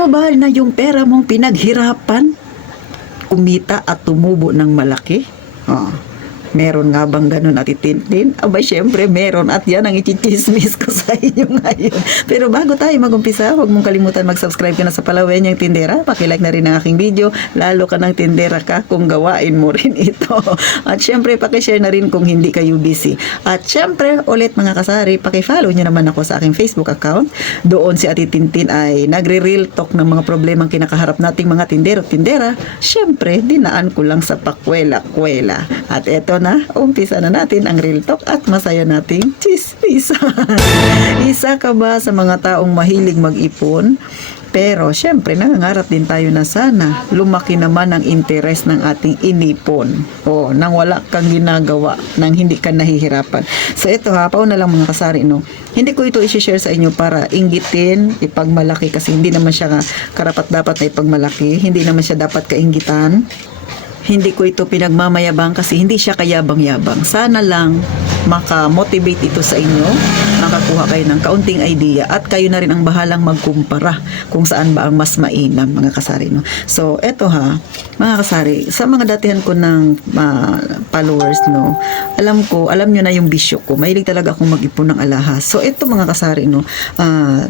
mo ba na yung pera mong pinaghirapan, kumita at tumubo ng malaki? Oh. Meron nga bang ganun at itintin? Aba, syempre meron at yan ang ichichismis ko sa inyo ngayon. Pero bago tayo magumpisa, huwag mong kalimutan mag-subscribe ka na sa Palawen Yang Tindera. Pakilike na rin ang aking video, lalo ka ng tindera ka kung gawain mo rin ito. At syempre, pakishare na rin kung hindi kayo busy. At syempre, ulit mga kasari, pakifollow nyo naman ako sa aking Facebook account. Doon si Ate Tintin ay nagre-real talk ng mga problemang kinakaharap nating mga tindero-tindera. Syempre, dinaan ko lang sa pakwela-kwela. At eto na, umpisa na natin ang real talk at masaya nating chismis. Isa ka ba sa mga taong mahilig mag-ipon? Pero syempre nangangarap din tayo na sana lumaki naman ang interes ng ating inipon. O nang wala kang ginagawa, nang hindi ka nahihirapan. So ito ha, pauna lang mga kasari, no? Hindi ko ito i-share sa inyo para inggitin, ipagmalaki, kasi hindi naman siya karapat-dapat na ipagmalaki. Hindi naman siya dapat kainggitan. Hindi ko ito pinagmamayabang kasi hindi siya kayabang-yabang. Sana lang maka-motivate ito sa inyo, makakuha kayo ng kaunting idea at kayo na rin ang bahalang magkumpara kung saan ba ang mas mainam, mga kasari, no? So, eto ha, mga kasari, sa mga datihan ko ng followers, no, alam nyo na yung bisyo ko. Mahilig talaga akong mag-ipon ng alahas. So, eto mga kasari, no,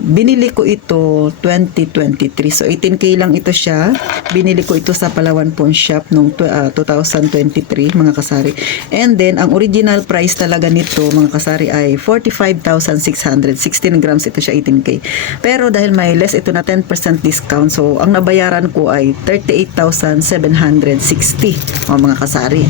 binili ko ito 2023. So, 18K lang ito siya. Binili ko ito sa Palawan Pawn Shop noong 2023, mga kasari. And then, ang original price talaga nito, mga kasari, ay 45,600. 16 grams ito siya, 18K. Pero dahil may less ito na 10% discount, so ang nabayaran ko ay 38,760, mga kasari.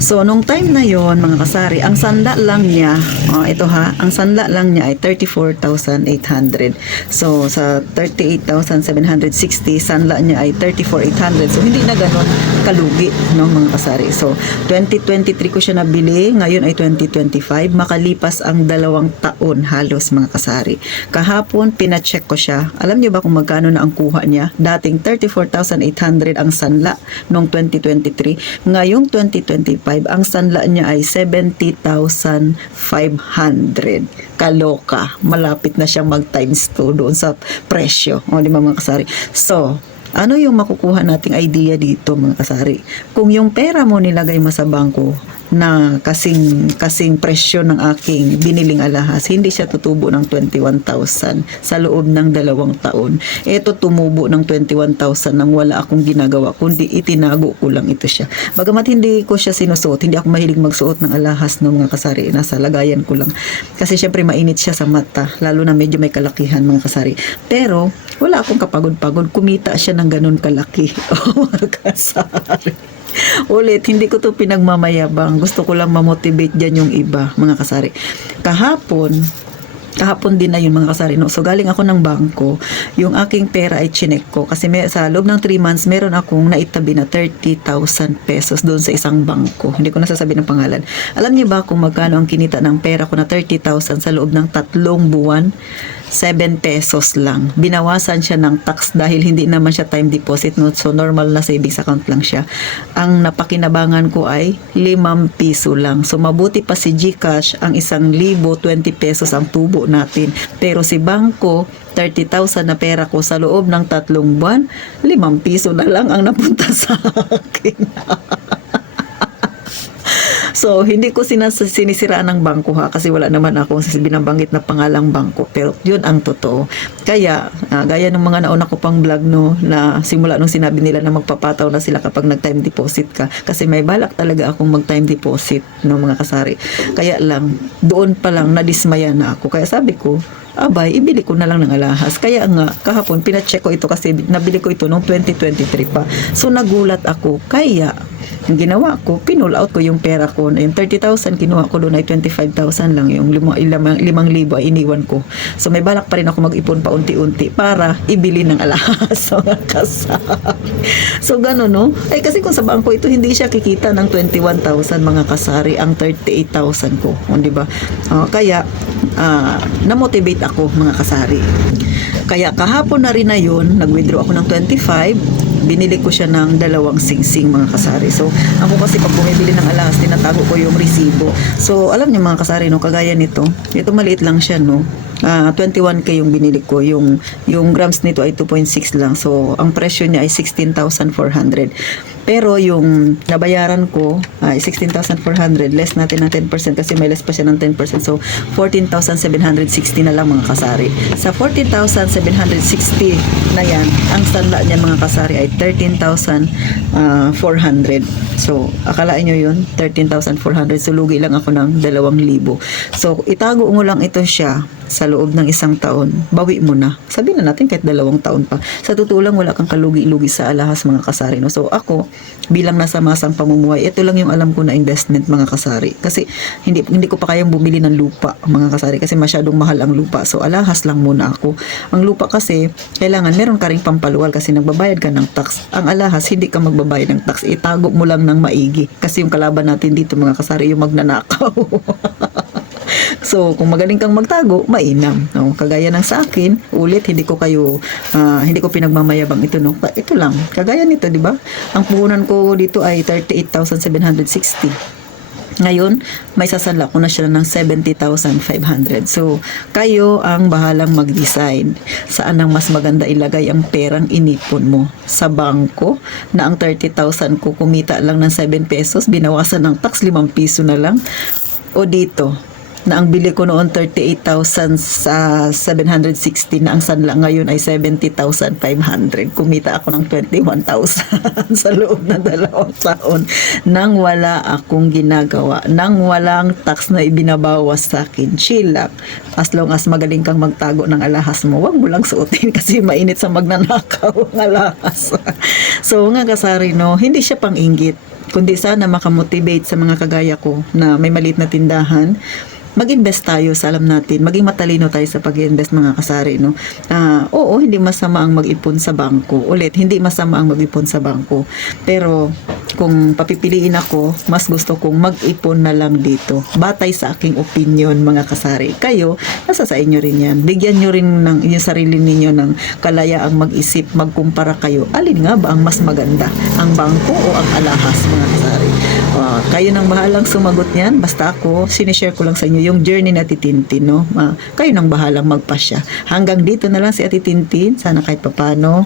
So, nung time na yon, mga kasari, ang sanla lang niya, ito ha, ang sanla lang niya ay 34,800. So, sa 38,760, sanla niya ay 34,800. So, hindi na ganon kalugi, no, mga kasari. So, 2023 ko siya nabili, ngayon ay 2025, makalipas ang 2 taon halos, mga kasari. Kahapon, pina-check ko siya. Alam niyo ba kung magkano na ang kuha niya? Dating 34,800 ang sanla noong 2023. Ngayong 2025, ang sanla niya ay 70,500. Kaloka. Malapit na siyang mag times 2 doon sa presyo. O, di ba, mga kasari? So, ano yung makukuha nating idea dito, mga kasari? Kung yung pera mo nilagay mo sa bangko na kasing presyo ng aking biniling alahas, hindi siya tutubo ng 21,000 sa loob ng 2 taon. Ito tumubo ng 21,000 nang wala akong ginagawa, kundi itinago ko lang ito siya. Bagamat hindi ko siya sinusuot, hindi ako mahilig magsuot ng alahas ng mga kasari, nasa lagayan ko lang. Kasi syempre mainit siya sa mata, lalo na medyo may kalakihan, mga kasari. Pero wala akong kapagod-pagod, kumita siya ng ganun kalaki. Oh, mga kasari. Ulit, hindi ko to pinagmamayabang. Gusto ko lang ma-motivate dyan yung iba, mga kasari. Kahapon din na yun, mga kasari, no? So, galing ako ng bangko, yung aking pera ay chinek ko. Kasi sa loob ng 3 months, meron akong naitabi na 30,000 pesos doon sa isang bangko. Hindi ko nasasabi ng pangalan. Alam niyo ba kung magkano ang kinita ng pera ko na 30,000 sa loob ng 3 buwan? 7 pesos lang. Binawasan siya ng tax dahil hindi naman siya time deposit, no? So, normal na savings account lang siya. Ang napakinabangan ko ay 5 piso lang. So, mabuti pa si GCash, ang 1,000, 20 pesos ang tubo natin. Pero si bangko, 30,000 na pera ko sa loob ng 3 buwan, 5 piso na lang ang napunta sa akin. So, hindi ko sinisiraan ng bangko ha, kasi wala naman akong binabanggit na pangalang bangko, pero yun ang totoo. Kaya, gaya ng mga nauna ko pang vlog, no, na simula nung sinabi nila na magpapataw na sila kapag nag-time deposit ka, kasi may balak talaga akong mag-time deposit, no, mga kasari. Kaya lang, doon pa lang nadismaya na ako. Kaya sabi ko, abay, ibili ko na lang ng alahas. Kaya nga, kahapon, pina-check ko ito kasi nabili ko ito noong 2023 pa. So, nagulat ako. Kaya, ang ginawa ko, pinull out ko yung pera ko. Yung 30,000, kinuha ko doon ay 25,000 lang. Yung 5,000 ay iniwan ko. So, may balak pa rin ako mag-ipon pa unti-unti para ibili ng alahas. So, gano'n, no? Ay, kasi kung sa bangko ito, hindi siya kikita ng 21,000, mga kasari, ang 38,000 ko. Di ba? Kaya, na-motivate ako, mga kasari. Kaya kahapon na rin na yun, nag-withdraw ako ng 25, binili ko siya ng 2 singsing, mga kasari. So, ako kasi pag bumibili ng alahas, tinatago ko yung resibo. So, alam niyo, mga kasari, no, kagaya nito, ito maliit lang siya, no. 21K yung binili ko. Yung grams nito ay 2.6 lang. So, ang presyo niya ay 16,400. Pero yung nabayaran ko ay 16,400. Less natin ng 10% kasi may less pa siya ng 10%. So, 14,760 na lang mga kasari. Sa 14,760 na yan, ang sanla niya mga kasari ay 13,400. So, akalain nyo yun, 13,400. So, lugi lang ako ng 2,000. So, itago mo lang ito siya sa loob ng 1 taon, bawi mo na. Sabihin na natin kahit 2 taon pa. Sa totoo lang, wala kang kalugi-lugi sa alahas mga kasari. No? So ako, bilang nasa masang pamumuhay, ito lang yung alam ko na investment mga kasari. Kasi hindi ko pa kayang bumili ng lupa mga kasari kasi masyadong mahal ang lupa. So alahas lang muna ako. Ang lupa kasi, kailangan meron ka ring pampaluwal kasi nagbabayad ka ng tax. Ang alahas, hindi ka magbabayad ng tax. Itago mo lang ng maigi. Kasi yung kalaban natin dito mga kasari, yung magnanakaw. So, kung magaling kang magtago, mainam. No? Kagaya ng sa akin, ulit, hindi ko pinagmamayabang ito. No? Ito lang. Kagaya nito, di ba? Ang puhunan ko dito ay 38,760. Ngayon, may sasanla ko na siya ng 70,500. So, kayo ang bahalang mag-decide saan ang mas maganda ilagay ang perang inipon mo. Sa bangko, na ang 30,000 ko kumita lang ng 7 pesos, binawasan ng tax 5 piso na lang. O dito, na ang bili ko noon 38,760 na ang sanla ngayon ay 70,500. Kumita ako ng 21,000 sa loob ng 2 taon nang wala akong ginagawa, nang walang tax na ibinabawas sa akin. Chill lang. As long as magaling kang magtago ng alahas mo, wag mo lang suotin kasi mainit sa magnanakaw ang alahas. So nga kasari, no, hindi siya pang-inggit, kundi sana makamotivate sa mga kagaya ko na may maliit na tindahan. Mag-invest tayo sa alam natin, maging matalino tayo sa pag-invest mga kasari, no? Oo, hindi masama ang mag-ipon sa bangko. Ulit, hindi masama ang mag-ipon sa bangko. Pero kung papipiliin ako, mas gusto kong mag-ipon na lang dito. Batay sa aking opinion mga kasari. Kayo, nasa sa inyo rin yan. Bigyan nyo rin ng inyong sarili ninyo ng kalayaang mag-isip, magkumpara kayo. Alin nga ba ang mas maganda? Ang bangko o ang alahas mga kasari? Kayo nang bahalang sumagot niyan. Basta ako, sinishare ko lang sa inyo yung journey na Titintin, no? Kayo nang bahalang magpasya. Hanggang dito na lang si Ate Tintin. Sana kahit papano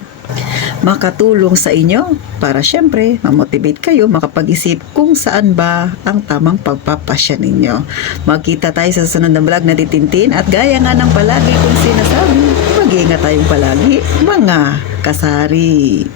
makatulong sa inyo para syempre mamotivate kayo makapag-isip kung saan ba ang tamang pagpapasya ninyo. Magkita tayo sa susunod na vlog na Titintin at gaya nga ng palagi kong sinasabi, mag-iingat tayong palagi mga kasari.